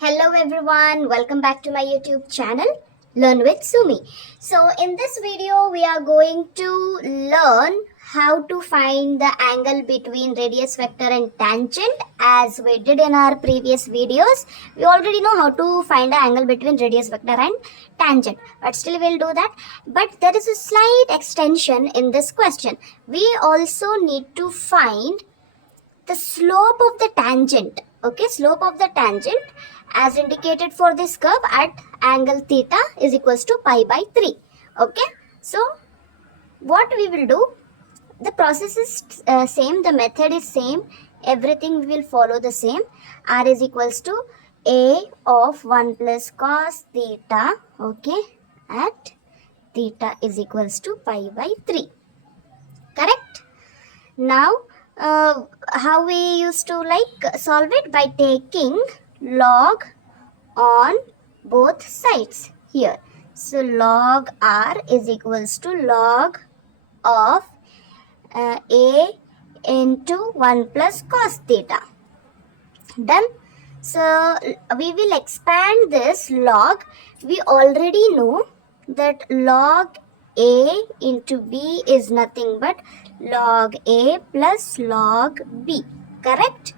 Hello everyone, welcome back to my YouTube channel Learn with Sumi. So in this video we are going to learn how to find the angle between radius vector and tangent as we did in our previous videos. We already know how to find the angle between radius vector and tangent, but still we'll do that. But there is a slight extension in this question. We also need to find the slope of the tangent. Okay, slope of the tangent as indicated for this curve at angle theta is equals to pi by 3. Okay, so what we will do, the process is same, the method is same, everything will follow the same. R is equals to a of 1 plus cos theta, okay, at theta is equals to pi by 3. Correct? Now, how we used to solve it? By taking log on both sides here. So, log r is equals to log of a into 1 plus cos theta. Done. So, we will expand this log. We already know that log a into b is nothing but log a plus log b. Correct?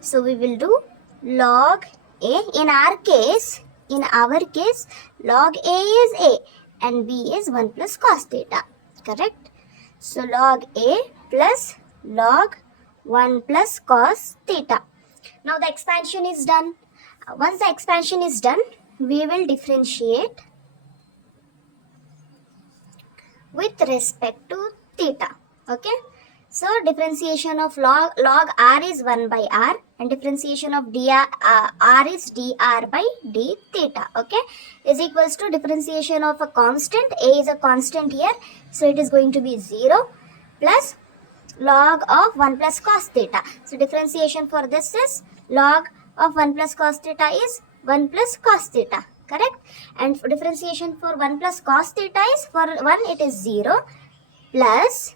So, we will do log a. In our case, log a is a and b is 1 plus cos theta. Correct? So, log a plus log 1 plus cos theta. Now the expansion is done. Once the expansion is done, we will differentiate with respect to theta. Okay. So differentiation of log r is 1 by r and differentiation of dr r is dr by d theta. Okay. Is equals to differentiation of a constant. A is a constant here. So it is going to be 0 plus log of 1 plus cos theta. So differentiation for this is log of 1 plus cos theta is 1 plus cos theta. Correct? And for differentiation for 1 plus cos theta is, for 1 it is 0 plus,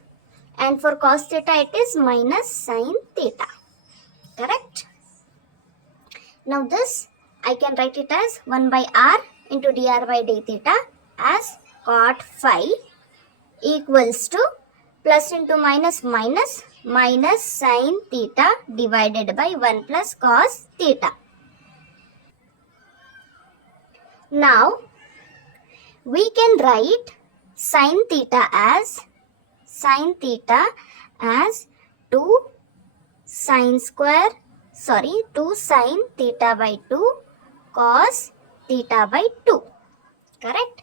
and for cos theta it is minus sin theta. Correct? Now this I can write it as 1 by r into dr by d theta as cot phi equals to plus into minus minus sin theta divided by 1 plus cos theta. Now we can write sin theta as 2 sin theta by 2 cos theta by 2. Correct?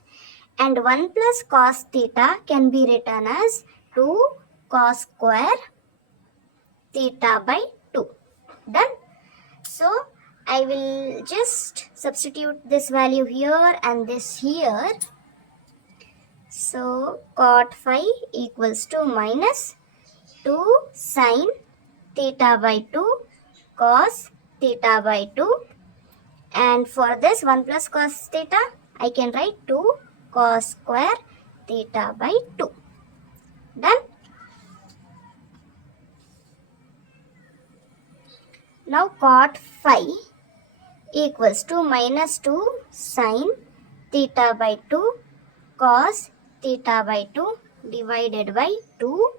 And 1 plus cos theta can be written as 2 cos square theta by 2. Done? So, I will just substitute this value here and this here. So, cot phi equals to minus 2 sin theta by 2 cos theta by 2. And for this 1 plus cos theta, I can write 2 cos square theta by 2. Done? Now cot phi equals to minus 2 sin theta by 2 cos theta by 2 divided by 2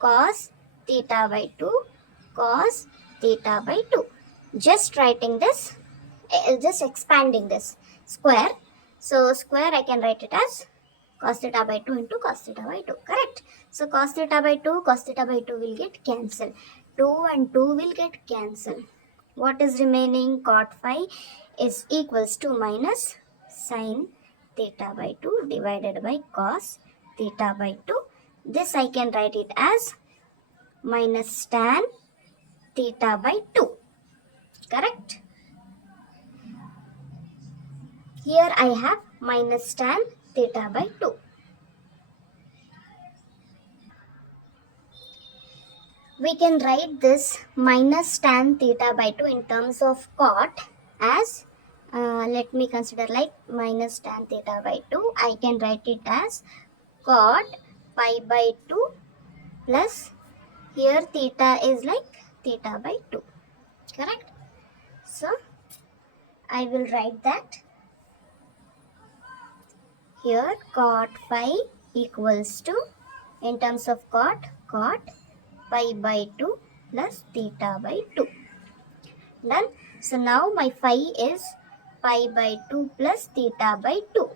cos theta by 2 cos theta by 2. Just writing this, just expanding this square. So square I can write it as cos theta by 2 into cos theta by 2. Correct? So cos theta by 2 will get cancelled. 2 and 2 will get cancelled. What is remaining? Cot phi is equals to minus sin theta by 2 divided by cos theta by 2. This I can write it as minus tan theta by 2. Correct? Here I have minus tan theta by 2. We can write this minus tan theta by 2 in terms of cot as, let me consider like minus tan theta by 2. I can write it as cot pi by 2 plus, here theta is like theta by 2. Correct? So, I will write that here cot phi equals to, in terms of cot pi by 2 plus theta by 2. Done. So now my phi is pi by 2 plus theta by 2.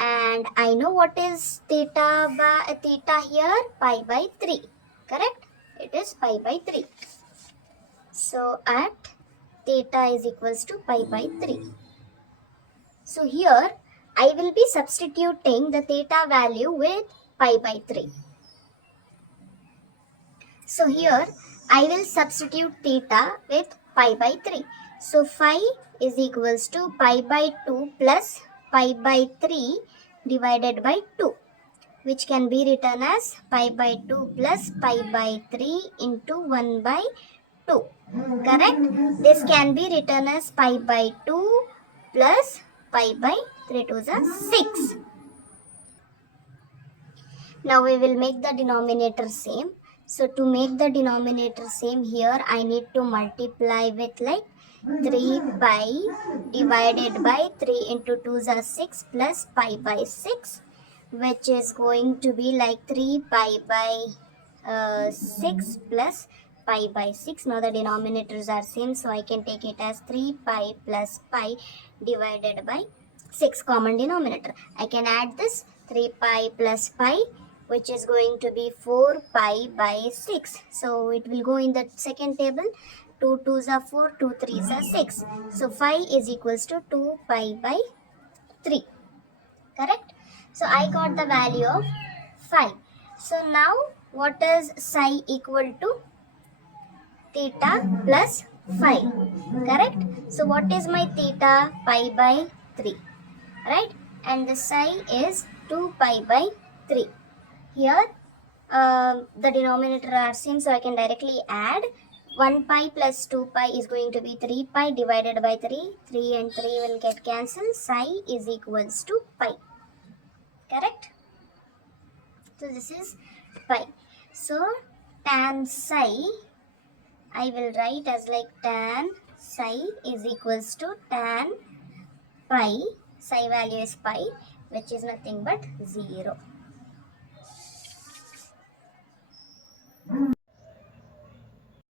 And I know what is theta here, pi by 3. Correct? It is pi by 3. So at theta is equals to pi by 3. So here I will be substituting the theta value with pi by 3. So here I will substitute theta with pi by 3. So phi is equals to pi by 2 plus pi by 3 divided by 2, which can be written as pi by 2 plus pi by 3 into 1 by 2. Correct? This can be written as pi by 2 plus pi by 3 to the 6. Now we will make the denominator same. So to make the denominator same, here I need to multiply with like 3 pi divided by 3 into 2 is 6 plus pi by 6, which is going to be like 3 pi by 6 plus pi by 6. Now the denominators are same, so I can take it as 3 pi plus pi divided by 6, common denominator. I can add this 3 pi plus pi, which is going to be 4 pi by 6. So it will go in the second table. 2 2s are 4, 2 3s are 6. So phi is equals to 2 pi by 3. Correct? So I got the value of phi. So now what is psi equal to? Theta plus phi. Correct? So what is my theta? Pi by 3. Right? And the psi is 2 pi by 3. Here the denominator are same, so I can directly add 1 pi plus 2 pi is going to be 3 pi divided by 3. 3 and 3 will get cancelled. Psi is equals to pi. Correct? So this is pi. So tan psi, I will write as like tan psi is equals to tan pi. Psi value is pi, which is nothing but 0.